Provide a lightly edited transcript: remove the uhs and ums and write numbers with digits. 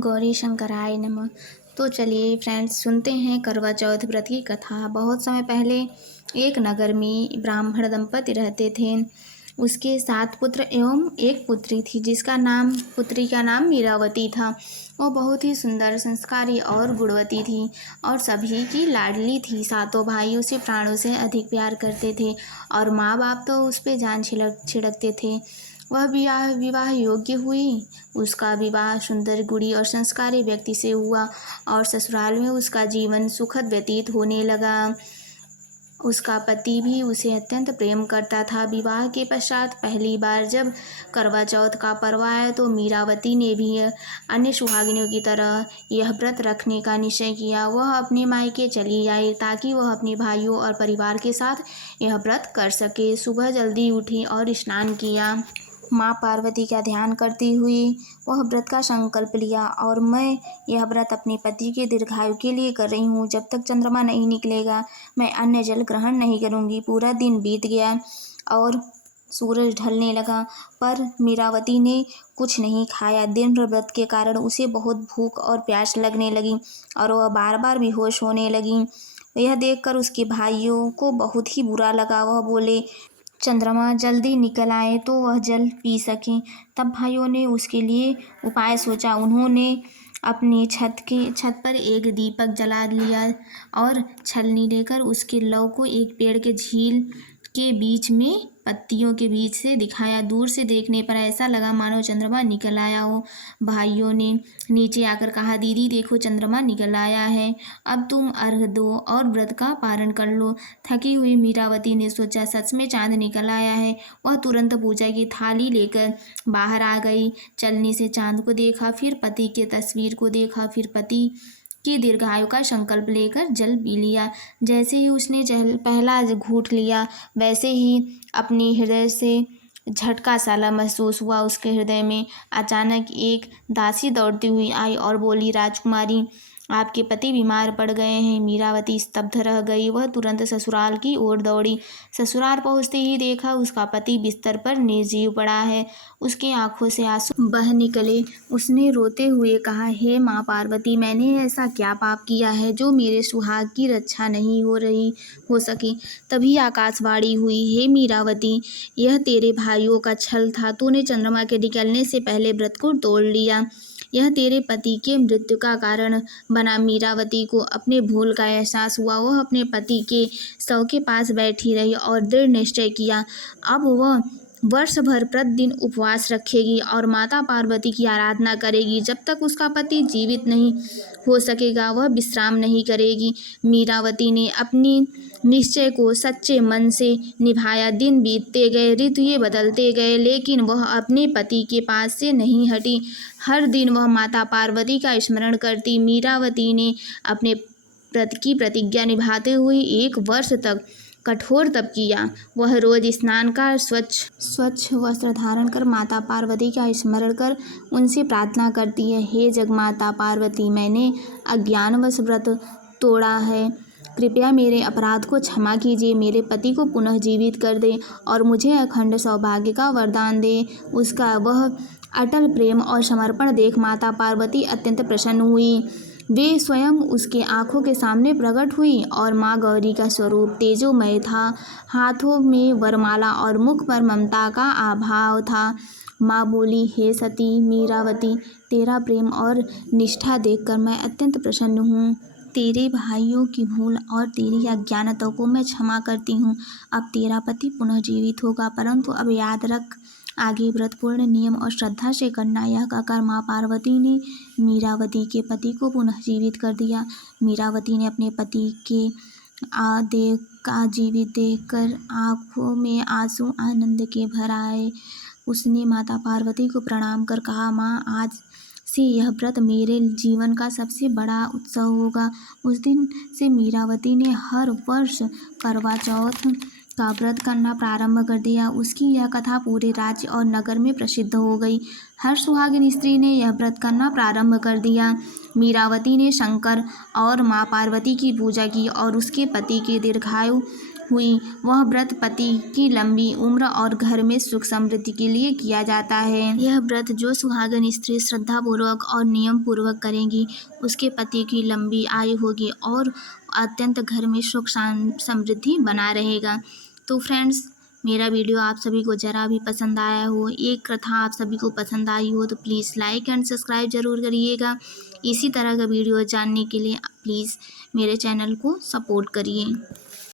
गौरी शंकराय नमः। तो चलिए फ्रेंड्स सुनते हैं करवा चौथ व्रत की कथा। बहुत समय पहले एक नगर में ब्राह्मण दंपति रहते थे। उसके 7 पुत्र एवं एक पुत्री थी जिसका नाम पुत्री का नाम मीरावती था। वो बहुत ही सुंदर, संस्कारी और गुणवती थी और सभी की लाडली थी। सातों भाई उसे प्राणों से अधिक प्यार करते थे और माँ बाप तो उस पे जान छिड़कते थे। वह विवाह योग्य हुई। उसका विवाह सुंदर, गुणी और संस्कारी व्यक्ति से हुआ और ससुराल में उसका जीवन सुखद व्यतीत होने लगा। उसका पति भी उसे अत्यंत प्रेम करता था। विवाह के पश्चात पहली बार जब करवा चौथ का पर्व आया तो मीरावती ने भी अन्य सुहागिनों की तरह यह व्रत रखने का निश्चय किया। वह अपने मायके चली आई ताकि वह अपने भाइयों और परिवार के साथ यह व्रत कर सके। सुबह जल्दी उठी और स्नान किया। माँ पार्वती का ध्यान करती हुई वह व्रत का संकल्प लिया और मैं यह व्रत अपने पति के दीर्घायु के लिए कर रही हूँ। जब तक चंद्रमा नहीं निकलेगा मैं अन्न जल ग्रहण नहीं करूँगी। पूरा दिन बीत गया और सूरज ढलने लगा पर मीरावती ने कुछ नहीं खाया। दिन भर व्रत के कारण उसे बहुत भूख और प्यास लगने लगी और वह बार बार बेहोश होने लगी। यह देखकर उसके भाइयों को बहुत ही बुरा लगा। वह बोले, चंद्रमा जल्दी निकल आए तो वह जल पी सकें। तब भाइयों ने उसके लिए उपाय सोचा। उन्होंने अपनी छत पर एक दीपक जला लिया और छलनी लेकर उसके लौ को एक पेड़ के झील के बीच में पत्तियों के बीच से दिखाया। दूर से देखने पर ऐसा लगा मानो चंद्रमा निकल आया हो। भाइयों ने नीचे आकर कहा, दीदी देखो चंद्रमा निकल आया है, अब तुम अर्घ दो और व्रत का पारण कर लो। थकी हुई मीरावती ने सोचा सच में चांद निकल आया है। वह तुरंत पूजा की थाली लेकर बाहर आ गई। चलने से चांद को देखा, फिर पति की तस्वीर को देखा, फिर पति की दीर्घायु का संकल्प लेकर जल पी लिया। जैसे ही उसने पहला घूंट लिया वैसे ही अपनी हृदय से झटका साला महसूस हुआ। उसके हृदय में अचानक एक दासी दौड़ती हुई आई और बोली, राजकुमारी आपके पति बीमार पड़ गए हैं। मीरावती स्तब्ध रह गई। वह तुरंत ससुराल की ओर दौड़ी। ससुराल पहुंचते ही देखा उसका पति बिस्तर पर निर्जीव पड़ा है। उसकी आंखों से आंसू बह निकले। उसने रोते हुए कहा, हे माँ पार्वती, मैंने ऐसा क्या पाप किया है जो मेरे सुहाग की रक्षा नहीं हो सकी। तभी आकाशवाणी हुई, हे मीरावती, यह तेरे भाइयों का छल था। तूने चंद्रमा के निकलने से पहले व्रत को तोड़ लिया। यह तेरे पति के मृत्यु का कारण बना। मीरावती को अपने भूल का एहसास हुआ। वह अपने पति के शव के पास बैठी रही और दृढ़ निश्चय किया अब वह वर्ष भर प्रतिदिन उपवास रखेगी और माता पार्वती की आराधना करेगी। जब तक उसका पति जीवित नहीं हो सकेगा वह विश्राम नहीं करेगी। मीरावती ने अपनी निश्चय को सच्चे मन से निभाया। दिन बीतते गए, ऋतुएं बदलते गए, लेकिन वह अपने पति के पास से नहीं हटी। हर दिन वह माता पार्वती का स्मरण करती। मीरावती ने अपने व्रत की प्रतिज्ञा निभाते हुए 1 वर्ष तक कठोर तप किया। वह रोज स्नान कर स्वच्छ वस्त्र धारण कर माता पार्वती का स्मरण कर उनसे प्रार्थना करती है, हे जगमाता पार्वती, मैंने अज्ञानवश व्रत तोड़ा है। कृपया मेरे अपराध को क्षमा कीजिए। मेरे पति को पुनः जीवित कर दे और मुझे अखंड सौभाग्य का वरदान दे। उसका वह अटल प्रेम और समर्पण देख माता पार्वती अत्यंत प्रसन्न हुई। वे स्वयं उसके आंखों के सामने प्रकट हुई और माँ गौरी का स्वरूप तेजोमय था। हाथों में वरमाला और मुख पर ममता का आभाव था। माँ बोली, हे सती मीरावती, तेरा प्रेम और निष्ठा देखकर मैं अत्यंत प्रसन्न हूँ। तेरे भाइयों की भूल और तेरी अज्ञानता को मैं क्षमा करती हूँ। अब तेरा पति पुनः जीवित होगा, परंतु अब याद रख, आगे व्रत पूर्ण नियम और श्रद्धा से करना। यह कहकर माँ पार्वती ने मीरावती के पति को पुनः जीवित कर दिया। मीरावती ने अपने पति के जीवित देखकर आंखों में आंसू आनंद के भर आए। उसने माता पार्वती को प्रणाम कर कहा, माँ, आज से यह व्रत मेरे जीवन का सबसे बड़ा उत्सव होगा। उस दिन से मीरावती ने हर वर्ष करवा चौथ का व्रत करना प्रारंभ कर दिया। उसकी यह कथा पूरे राज्य और नगर में प्रसिद्ध हो गई। हर सुहागिन स्त्री ने यह व्रत करना प्रारंभ कर दिया। मीरावती ने शंकर और माँ पार्वती की पूजा की और उसके पति की दीर्घायु हुई। वह व्रत पति की लंबी उम्र और घर में सुख समृद्धि के लिए किया जाता है। यह व्रत जो सुहागन स्त्री श्रद्धापूर्वक और नियम पूर्वक करेंगी, उसके पति की लंबी आयु होगी और अत्यंत घर में सुख समृद्धि बना रहेगा। तो फ्रेंड्स, मेरा वीडियो आप सभी को ज़रा भी पसंद आया हो, ये कथा आप सभी को पसंद आई हो, तो प्लीज़ लाइक एंड सब्सक्राइब ज़रूर करिएगा। इसी तरह का वीडियो जानने के लिए प्लीज़ मेरे चैनल को सपोर्ट करिए।